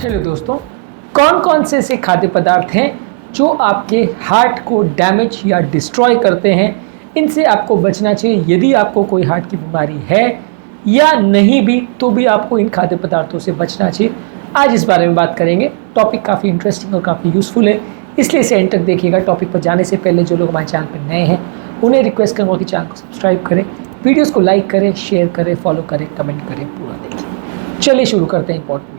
Hello दोस्तों, कौन कौन से ऐसे खाद्य पदार्थ हैं जो आपके हार्ट को डैमेज या डिस्ट्रॉय करते हैं। इनसे आपको बचना चाहिए। यदि आपको कोई हार्ट की बीमारी है या नहीं भी तो भी आपको इन खाद्य पदार्थों से बचना चाहिए। आज इस बारे में बात करेंगे। टॉपिक काफ़ी इंटरेस्टिंग और काफ़ी यूज़फुल है, इसलिए इसे एंड तक देखिएगा। टॉपिक पर जाने से पहले जो लोग हमारे चैनल पर नए हैं उन्हें रिक्वेस्ट करूँगा कि चैनल को सब्सक्राइब करें, वीडियोज़ को लाइक करें, शेयर करें, फॉलो करें, कमेंट करें, पूरा देखिए। चलिए शुरू करते हैं इंपॉर्टेंट।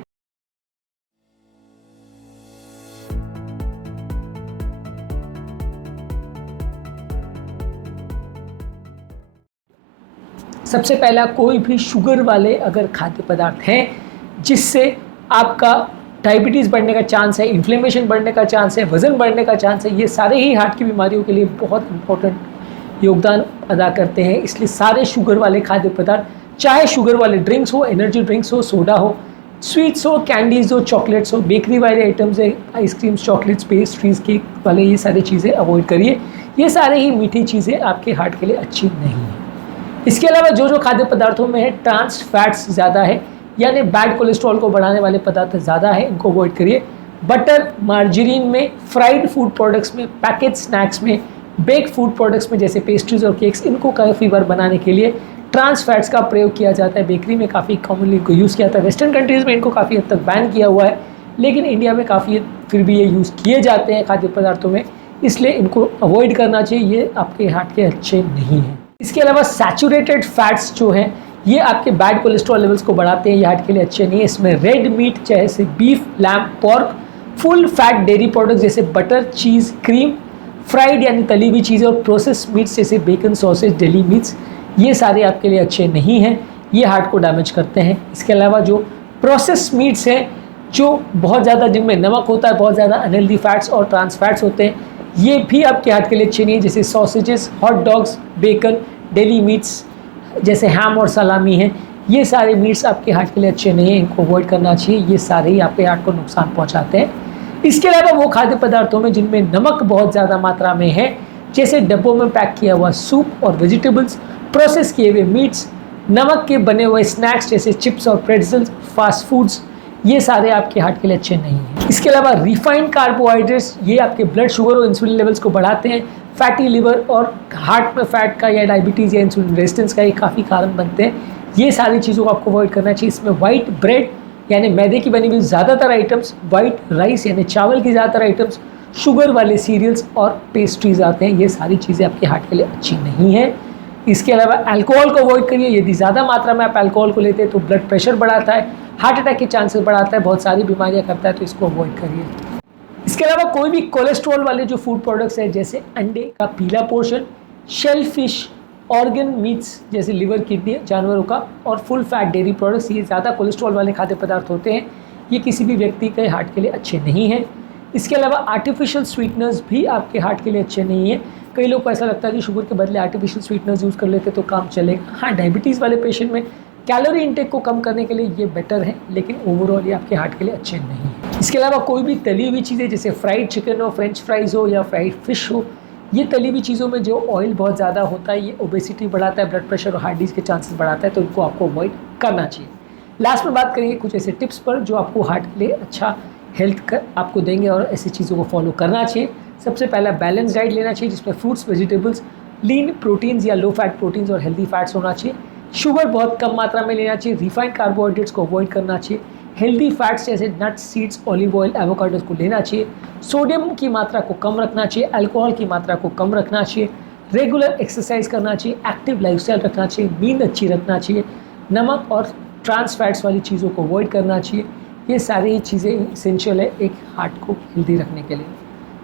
सबसे पहला, कोई भी शुगर वाले अगर खाद्य पदार्थ हैं जिससे आपका डायबिटीज़ बढ़ने का चांस है, इन्फ्लेमेशन बढ़ने का चांस है, वज़न बढ़ने का चांस है, ये सारे ही हार्ट की बीमारियों के लिए बहुत इंपॉर्टेंट योगदान अदा करते हैं। इसलिए सारे शुगर वाले खाद्य पदार्थ, चाहे शुगर वाले ड्रिंक्स हो, एनर्जी ड्रिंक्स हो, सोडा हो, स्वीट्स हो, कैंडीज़ हो, चॉकलेट्स हो, बेकरी वाले आइटम्स है, आइसक्रीम्स, चॉकलेट्स, पेस्ट्रीज़, केक वाले, ये सारी चीज़ें अवॉइड करिए। ये सारे ही मीठी चीज़ें आपके हार्ट के लिए अच्छी नहीं हैं। इसके अलावा जो खाद्य पदार्थों में है ट्रांस फैट्स ज़्यादा है, यानी बैड कोलेस्ट्रॉल को बढ़ाने वाले पदार्थ ज़्यादा है, इनको अवॉइड करिए। बटर, मार्जरीन में, फ्राइड फूड प्रोडक्ट्स में, पैकेज स्नैक्स में, बेक फूड प्रोडक्ट्स में जैसे पेस्ट्रीज और केक्स, इनको काफ़ी बार बनाने के लिए ट्रांस फैट्स का प्रयोग किया जाता है। बेकरी में काफ़ी कॉमनली इनको यूज़ किया जाता है। वेस्टर्न कंट्रीज़ में इनको काफ़ी हद तक बैन किया हुआ है, लेकिन इंडिया में काफ़ी फिर भी ये यूज़ किए जाते हैं खाद्य पदार्थों में, इसलिए इनको अवॉइड करना चाहिए। ये आपके हार्ट के अच्छे नहीं हैं। इसके अलावा सैचुरेटेड फैट्स जो हैं ये आपके बैड कोलेस्ट्रॉल लेवल्स को बढ़ाते हैं, ये हार्ट के लिए अच्छे नहीं है। इसमें रेड मीट जैसे beef, lamb, pork, full fat dairy products जैसे बटर, चीज़, क्रीम, फ्राइड यानी तली हुई चीज़ें और प्रोसेस मीट्स जैसे बेकन, सॉसेज, डेली मीट्स, ये सारे आपके लिए अच्छे नहीं हैं, ये हार्ट को डैमेज करते हैं। इसके अलावा जो प्रोसेस मीट्स हैं जो बहुत ज़्यादा, जिनमें नमक होता है, बहुत ज़्यादा अनहेल्दी फैट्स और ट्रांस फैट्स होते हैं, ये भी आपके हार्ट के लिए अच्छे नहीं है। जैसे sausages, hot dogs, bacon, deli meats जैसे हैम और सलामी हैं, ये सारे मीट्स आपके हार्ट के लिए अच्छे नहीं हैं, इनको अवॉइड करना चाहिए। ये सारे ही आपके हार्ट को नुकसान पहुंचाते हैं। इसके अलावा वो खाद्य पदार्थों में जिनमें नमक बहुत ज़्यादा मात्रा में है, जैसे डब्बों में पैक किया हुआ सूप और वेजिटेबल्स, प्रोसेस किए हुए मीट्स, नमक के बने हुए स्नैक्स जैसे चिप्स और प्रेट्ज़ल्स, फास्ट फूड्स, ये सारे आपके हार्ट के लिए अच्छे नहीं हैं। इसके अलावा रिफाइंड कार्बोहाइड्रेट्स, ये आपके ब्लड शुगर और इंसुलिन लेवल्स को बढ़ाते हैं। फैटी लिवर और हार्ट में फैट का या डायबिटीज़ या इंसुलिन रेजिस्टेंस का ये काफ़ी कारण बनते हैं। ये सारी चीज़ों को आपको अवॉइड करना चाहिए। इसमें वाइट ब्रेड यानी मैदे की बनी हुई ज़्यादातर आइटम्स, वाइट राइस यानी चावल की ज़्यादातर आइटम्स, शुगर वाले सीरियल्स और पेस्ट्रीज आते हैं, ये सारी चीज़ें आपके हार्ट के लिए अच्छी नहीं है। इसके अलावा अल्कोहल को अवॉइड करिए। यदि ज़्यादा मात्रा में आप अल्कोहल को लेते हैं तो ब्लड प्रेशर बढ़ाता है, हार्ट अटैक के चांसेस बढ़ाता है, बहुत सारी बीमारियां करता है, तो इसको अवॉइड करिए। इसके अलावा कोई भी कोलेस्ट्रॉल वाले जो फूड प्रोडक्ट्स हैं जैसे अंडे का पीला portion, shellfish, organ meats जैसे लिवर, किडनी जानवरों का, और फुल फैट डेयरी प्रोडक्ट्स, ये ज़्यादा कोलेस्ट्रॉल वाले खाद्य पदार्थ होते हैं, ये किसी भी व्यक्ति के हार्ट के लिए अच्छे नहीं हैं। इसके अलावा आर्टिफिशियल स्वीटनर्स भी आपके हार्ट के लिए अच्छे नहीं हैं। कई लोग को ऐसा लगता है कि शुगर के बदले आर्टिफिशियल स्वीटनर्स यूज़ कर लेते तो काम चलेगा। हाँ, डायबिटीज़ वाले पेशेंट में कैलोरी इंटेक को कम करने के लिए ये बेटर है, लेकिन ओवरऑल ये आपके हार्ट के लिए अच्छे नहीं है। इसके अलावा कोई भी तली हुई चीज़ें जैसे फ्राइड चिकन हो, फ्रेंच फ्राइज़ हो या फ्राइड फिश हो, ये तली हुई चीज़ों में जो ऑयल बहुत ज़्यादा होता है, ये ओबेसिटी बढ़ाता है, ब्लड प्रेशर और हार्ट डिजीज़ के चांसेस बढ़ाता है, तो इनको आपको अवॉइड करना चाहिए। लास्ट में बात करेंगे कुछ ऐसे टिप्स पर जो आपको हार्ट के लिए अच्छा हेल्थ आपको देंगे और ऐसी चीज़ों को फॉलो करना चाहिए। सबसे पहला, बैलेंस डाइट लेना चाहिए जिसमें फ्रूट्स, वेजिटेबल्स, लीन प्रोटीन्स या लो फैट प्रोटीन्स और हेल्दी फैट्स होना चाहिए। शुगर बहुत कम मात्रा में लेना चाहिए। रिफाइंड कार्बोहाइड्रेट्स को अवॉइड करना चाहिए। हेल्दी फैट्स जैसे nuts, seeds, olive oil, avocados को लेना चाहिए। सोडियम की मात्रा को कम रखना चाहिए। अल्कोहल की मात्रा को कम रखना चाहिए। रेगुलर एक्सरसाइज करना चाहिए। एक्टिव लाइफस्टाइल रखना चाहिए। नींद अच्छी रखना चाहिए। नमक और ट्रांस फैट्स वाली चीज़ों को अवॉइड करना चाहिए। ये सारी चीज़ें इसेंशियल है एक हार्ट को हेल्दी रखने के लिए।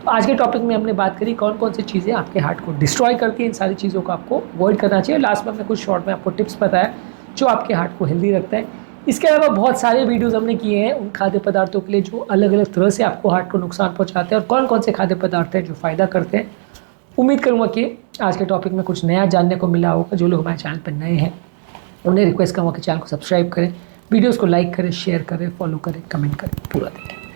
तो आज के टॉपिक में हमने बात करी कौन कौन सी चीज़ें आपके हार्ट को डिस्ट्रॉय करती हैं। इन सारी चीज़ों को आपको अवॉइड करना चाहिए। लास्ट में हमने कुछ शॉर्ट में आपको टिप्स बताया जो आपके हार्ट को हेल्दी रखता है। इसके अलावा बहुत सारे वीडियोस हमने किए हैं उन खाद्य पदार्थों के लिए जो अलग अलग तरह से आपको हार्ट को नुकसान पहुंचाते हैं और कौन कौन से खाद्य पदार्थ हैं जो फ़ायदा करते हैं। उम्मीद करूँगा कि आज के टॉपिक में कुछ नया जानने को मिला होगा। जो लोग हमारे चैनल पर नए हैं उन्हें रिक्वेस्ट करूँगा कि चैनल को सब्सक्राइब करें, वीडियोज़ को लाइक करें, शेयर करें, फॉलो करें, कमेंट करें, पूरा देखें।